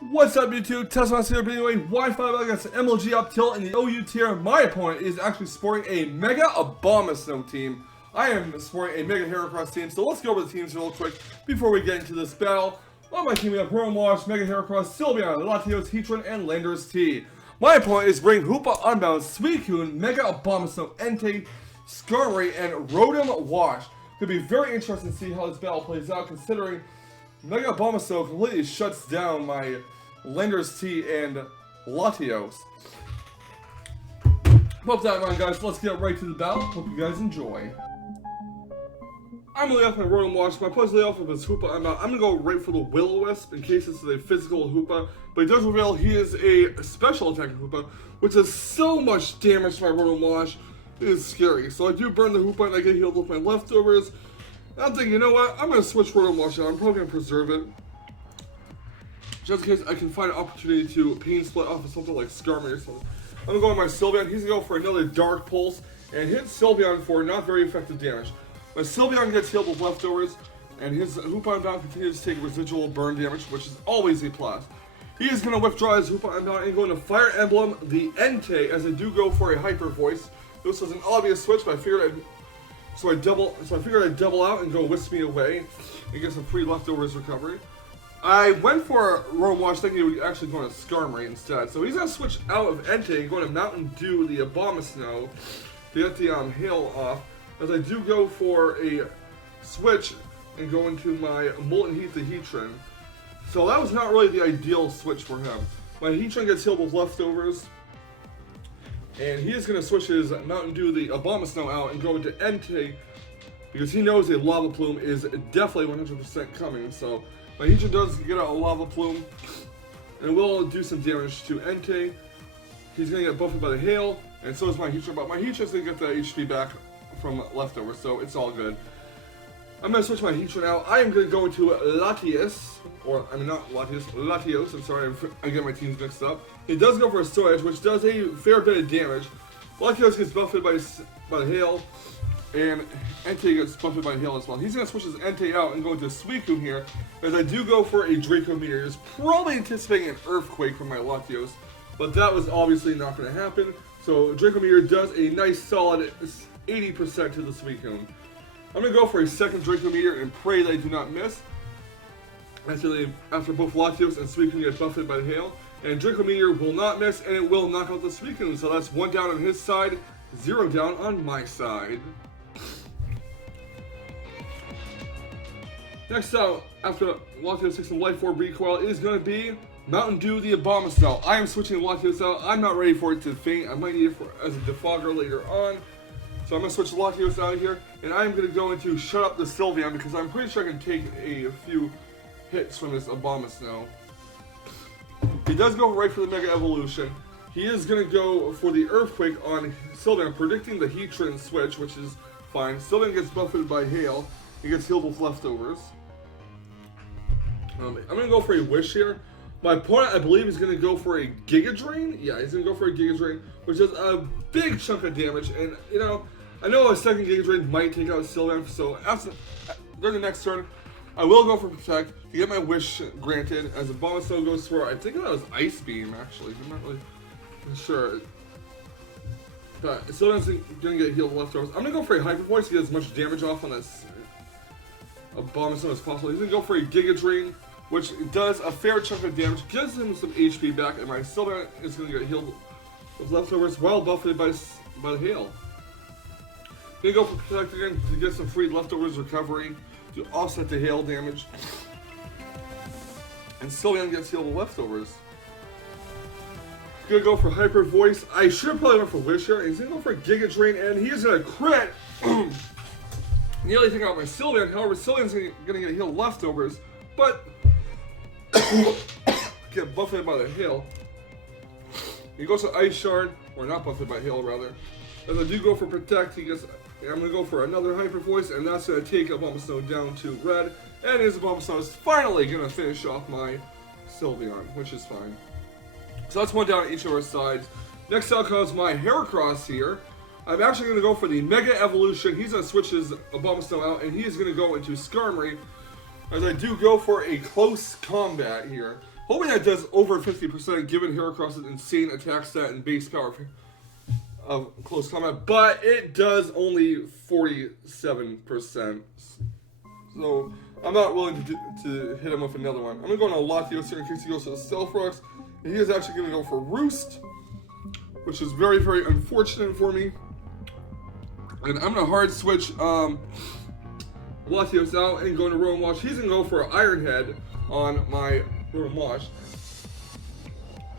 What's up, YouTube? Tesla here, being a Wi-Fi battle against MLG up tilt in the OU tier. My opponent is actually sporting a Mega Abomasnow team. I am sporting a Mega Heracross team, so let's go over the teams real quick before we get into this battle. On my team, we have Wash, Mega Heracross, Sylveon, Latios, Heatran, and Landers T. My opponent is bringing Hoopa Unbound, Suicune, Mega Abomasnow, Entei, Skarmory, and Rotom Wash. Could be very interesting to see how this battle plays out, considering Mega Abomasnow completely shuts down my Landers T and Latios. With that in mind, guys, let's get right to the battle. Hope you guys enjoy. I'm gonna lay off my Rotom Wash. My opponent's lay off of his Hoopa. I'm gonna go right for the Will-O-Wisp in case this is a physical Hoopa. But he does reveal he is a special attacking Hoopa, which does so much damage to my Rotom Wash. It is scary. So I do burn the Hoopa and I get healed with my leftovers. I'm thinking, you know what? I'm going to switch Rotom Wash out. I'm probably going to preserve it. Just in case I can find an opportunity to pain split off of something like Skarmory or something. I'm going to go on my Sylveon. He's going to go for another Dark Pulse and hit Sylveon for not very effective damage. My Sylveon gets healed with leftovers, and his Hoopa Unbound continues to take residual burn damage, which is always a plus. He is going to withdraw his Hoopa Unbound and go into Fire Emblem, the Entei, as I do go for a Hyper Voice. This was an obvious switch, but I figured I figured I'd double out and go Whisk Me Away and get some free leftovers recovery. I went for Rotom Wash thinking he would actually go to Skarmory instead. So he's going to switch out of Entei and go to Mountain Dew, the Abomasnow, to get the hail off. As I do go for a switch and go into my Molten Heat, the Heatran. So that was not really the ideal switch for him. My Heatran gets healed with leftovers. And he is going to switch his Mountain Dew, the Abomasnow, out and go into Entei because he knows a Lava Plume is definitely 100% coming. So my Heatran does get out a Lava Plume and will do some damage to Entei. He's going to get buffed by the Hail, and so is my Heatran, but my Heatran's going to get the HP back from leftovers, so it's all good. I'm going to switch my Heatran out. I am going to go into Latios, not Latios, Latios. I'm sorry, I get my teams mixed up. He does go for a Stone Edge, which does a fair bit of damage. Latios gets buffed by the Hail, and Entei gets buffed by the Hail as well. He's going to switch his Entei out and go into Suicune here, as I do go for a Draco Meteor. He's probably anticipating an Earthquake from my Latios, but that was obviously not going to happen. So Draco Meteor does a nice solid 80% to the Suicune. I'm going to go for a second Draco Meteor and pray that I do not miss. After both Latios and Suicune get buffed by the Hail. And Draco Meteor will not miss, and it will knock out the Suicune. So that's 1 down on his side, 0 down on my side. Next out, after Latios takes some Life Orb recoil, is going to be Mountain Dew, the Abomasnow. I am switching Latios out. I'm not ready for it to faint. I might need it as a defogger later on. So I'm going to switch Latios out of here, and I'm going to go into Shut Up the Sylveon because I'm pretty sure I can take a few hits from this Abomasnow. He does go right for the Mega Evolution. He is going to go for the Earthquake on Sylveon, predicting the Heatran switch, which is fine. Sylveon gets buffeted by Hail. He gets healed with leftovers. I'm going to go for a Wish here. My opponent, I believe, is going to go for a Giga Drain. Yeah, he's going to go for a Giga Drain, which does a big chunk of damage. And, you know, I know a second Giga Drain might take out Sylveon, so during the next turn, I will go for Protect to get my wish granted, as Abomasnow goes for, I think that was Ice Beam, actually. I'm not really sure. But Sylveon's going to get healed with leftovers. I'm going to go for a Hyper Voice to get as much damage off on this Abomasnow as possible. He's going to go for a Giga Drain, which does a fair chunk of damage, gives him some HP back, and my Sylveon is going to get healed with leftovers while buffeted by the Hail. Gonna go for Protect again to get some free leftovers recovery to offset the Hail damage. And Sylveon gets healed with leftovers. Gonna go for Hyper Voice. I should have probably went for Wish here. He's gonna go for a Giga Drain, and he is gonna crit. Nearly take out my Sylveon. However, Sylveon's gonna get healed leftovers, but get buffeted by the Hail. He goes to Ice Shard, or not buffeted by Hail rather. As I do go for Protect, I'm going to go for another Hyper Voice, and that's going to take Abomasnow down to red. And his Abomasnow is finally going to finish off my Sylveon, which is fine. So that's 1 down on each of our sides. Next out comes my Heracross here. I'm actually going to go for the Mega Evolution. He's going to switch his Abomasnow out, and he is going to go into Skarmory. As I do go for a close combat here. Hoping that does over 50% given Heracross's insane attack stat and base power of close combat, but it does only 47%. So I'm not willing to hit him with another one. I'm going to go on a Latios here in case he goes to the Stealth Rocks. And he is actually going to go for Roost, which is very, very unfortunate for me. And I'm going to hard switch Latios out and go into Rotom Wash. He's going to go for Iron Head on my Rotom Wash.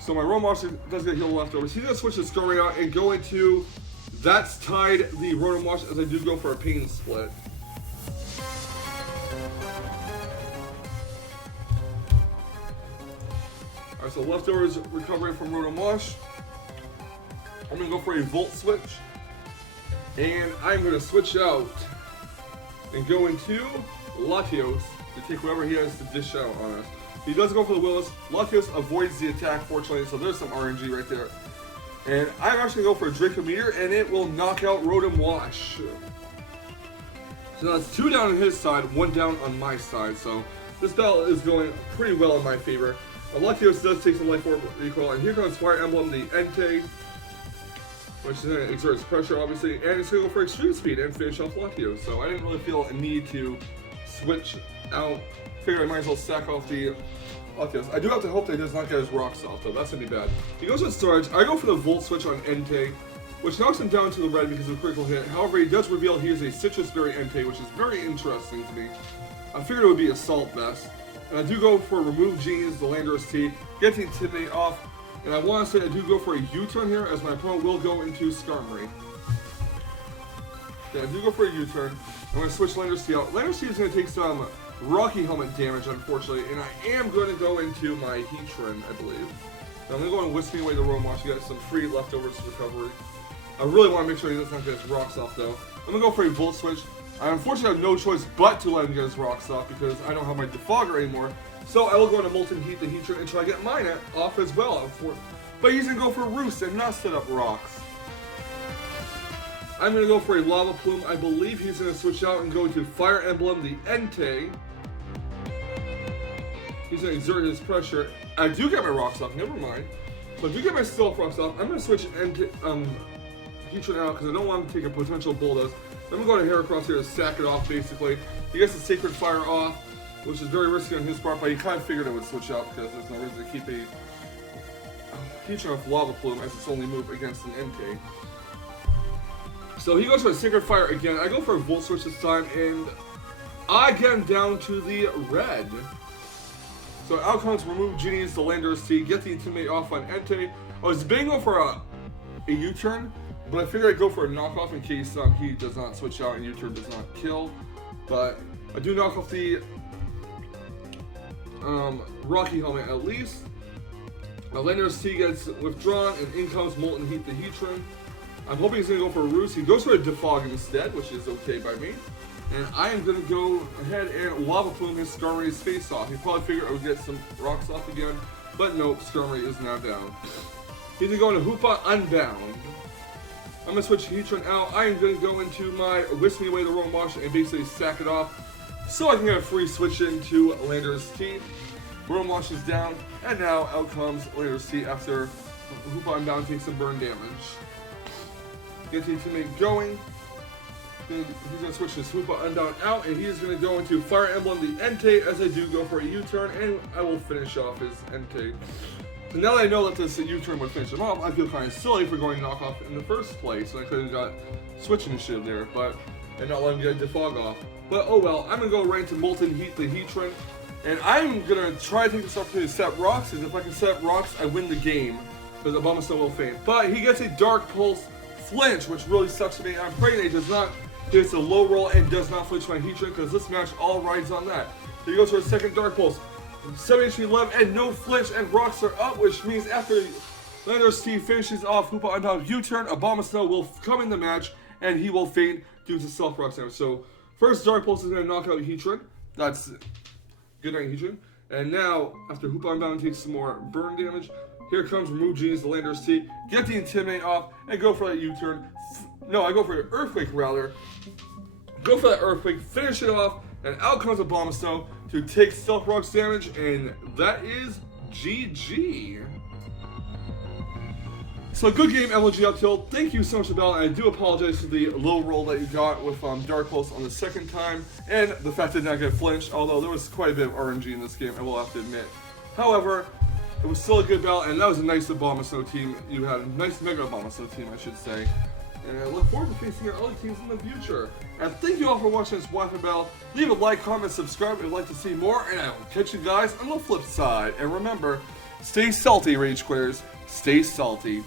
So my Rotom Wash does get healed leftovers. He's going to switch the Skarmory out and go into That's Tied the Rotom Wash as I do go for a Pain Split. Alright, so leftovers recovering from Rotom Wash. I'm going to go for a Volt Switch. And I'm going to switch out and go into Latios to take whatever he has to dish out on us. He does go for the Willis. Latios avoids the attack, fortunately, so there's some RNG right there. And I'm actually going to go for a Draco Meteor, and it will knock out Rotom Wash. So that's 2 down on his side, 1 down on my side. So this battle is going pretty well in my favor. Latios does take some life orb recoil, and here comes Fire Emblem, the Entei, which is going to exert its pressure, obviously, and it's going to go for Extreme Speed and finish off Latios. So I didn't really feel a need to switch out. Figure I might as well stack off the Latios. I do have to hope that he does not get his rocks off, though. That's going to be bad. He goes with Storage. I go for the Volt Switch on Entei, which knocks him down to the red because of a critical hit. However, he does reveal he is a Citrus Berry Entei, which is very interesting to me. I figured it would be Assault Vest. And I do go for Remove Genes, the Landorus Tea, get the Intimidate off, and I want to say I do go for a U-turn here, as my opponent will go into Skarmory. Yeah, I do go for a U-turn. I'm going to switch Landorus Tea out. Landorus Tea is going to take some Rocky Helmet damage, unfortunately, and I am going to go into my Heatran, I believe. Now I'm going to go and whisk me away the Rotom Wash to get some free leftovers recovery. I really want to make sure he does not get his rocks off, though. I'm going to go for a Volt Switch. I unfortunately have no choice but to let him get his rocks off because I don't have my Defogger anymore. So I will go into Molten Heat the Heatran and try to get mine off as well. But he's going to go for Roost and not set up rocks. I'm going to go for a Lava Plume. I believe he's going to switch out and go to Fire Emblem, the Entei. He's going to exert his pressure. I do get my rocks off, never mind. So I do get my Stealth Rocks off. I'm going to switch Heatran out because I don't want to take a potential Bulldoze. I'm going to go to Heracross here to sack it off, basically. He gets the Sacred Fire off, which is very risky on his part, but he kind of figured it would switch out because there's no reason to keep a Heatran with Lava Plume as its only move against an Entei. So he goes for a Sacred Fire again. I go for a Volt Switch this time, and I get him down to the red. So out comes Remove Genius, the Landorus Tea, get the Intimidate off on Entei. I was debating for a U-turn, but I figured I'd go for a knockoff in case he does not switch out and U-turn does not kill. But I do knock off the Rocky Helmet at least. Landorus Tea gets withdrawn, and in comes Molten Heat the Heatran. I'm hoping he's going to go for a Roost. He goes for a Defog instead, which is okay by me. And I am going to go ahead and Lava Plume his Skarmory's face off. He probably figured I would get some rocks off again, but nope, Skarmory is now down. He's going to go into Hoopa Unbound. I'm going to switch Heatran out. I am going to go into my Whisk Me Away the Rotom Wash and basically sack it off so I can get a free switch into Landorus Tea. Rotom Wash is down, and now out comes Landorus Tea after Hoopa Unbound takes some burn damage. Get the Intimidate going. He's going to switch his Hoopa Unbound out, and he is going to go into Fire Emblem the Entei as I do go for a U-turn, and I will finish off his Entei. So now that I know that this U-turn would finish him off, I feel kind of silly for going knockoff in the first place, and I could have got switch initiative there, and not let him get Defog off. But oh well, I'm going to go right into Molten Heat the Heatran, and I'm going to try to take this opportunity to set rocks, because if I can set rocks, I win the game, because Abomasnow will faint. But he gets a Dark Pulse Flinch, which really sucks for me. I'm praying he does not. He hits a low roll and does not flinch my Heatran, because this match all rides on that. He goes for a second Dark Pulse. 7 HP left and no flinch, and rocks are up, which means after Landorus Tea finishes off Hoopa Unbound U-turn, Abomasnow will come in the match, and he will faint due to self-rock damage. So, first Dark Pulse is going to knock out Heatran. That's good night, Heatran. And now, after Hoopa Unbound takes some more burn damage, here comes Remove Genius, the Landorus Tea, get the Intimidate off, and go for that U-turn. No, I go for an Earthquake, rather. Go for that Earthquake, finish it off, and out comes Abomasnow to take Stealth Rocks damage, and that is GG. So good game, LG up tilt. Thank you so much for the battle, and I do apologize for the low roll that you got with Dark Pulse on the second time, and the fact that I did not get flinched, although there was quite a bit of RNG in this game, I will have to admit. However, it was still a good battle, and that was a nice Abomasnow team. You had a nice Mega Abomasnow team, I should say. And I look forward to facing your other teams in the future. And thank you all for watching this Wi-Fi battle. Leave a like, comment, subscribe if you'd like to see more, and I will catch you guys on the flip side. And remember, stay salty, Rage Quitters. Stay salty.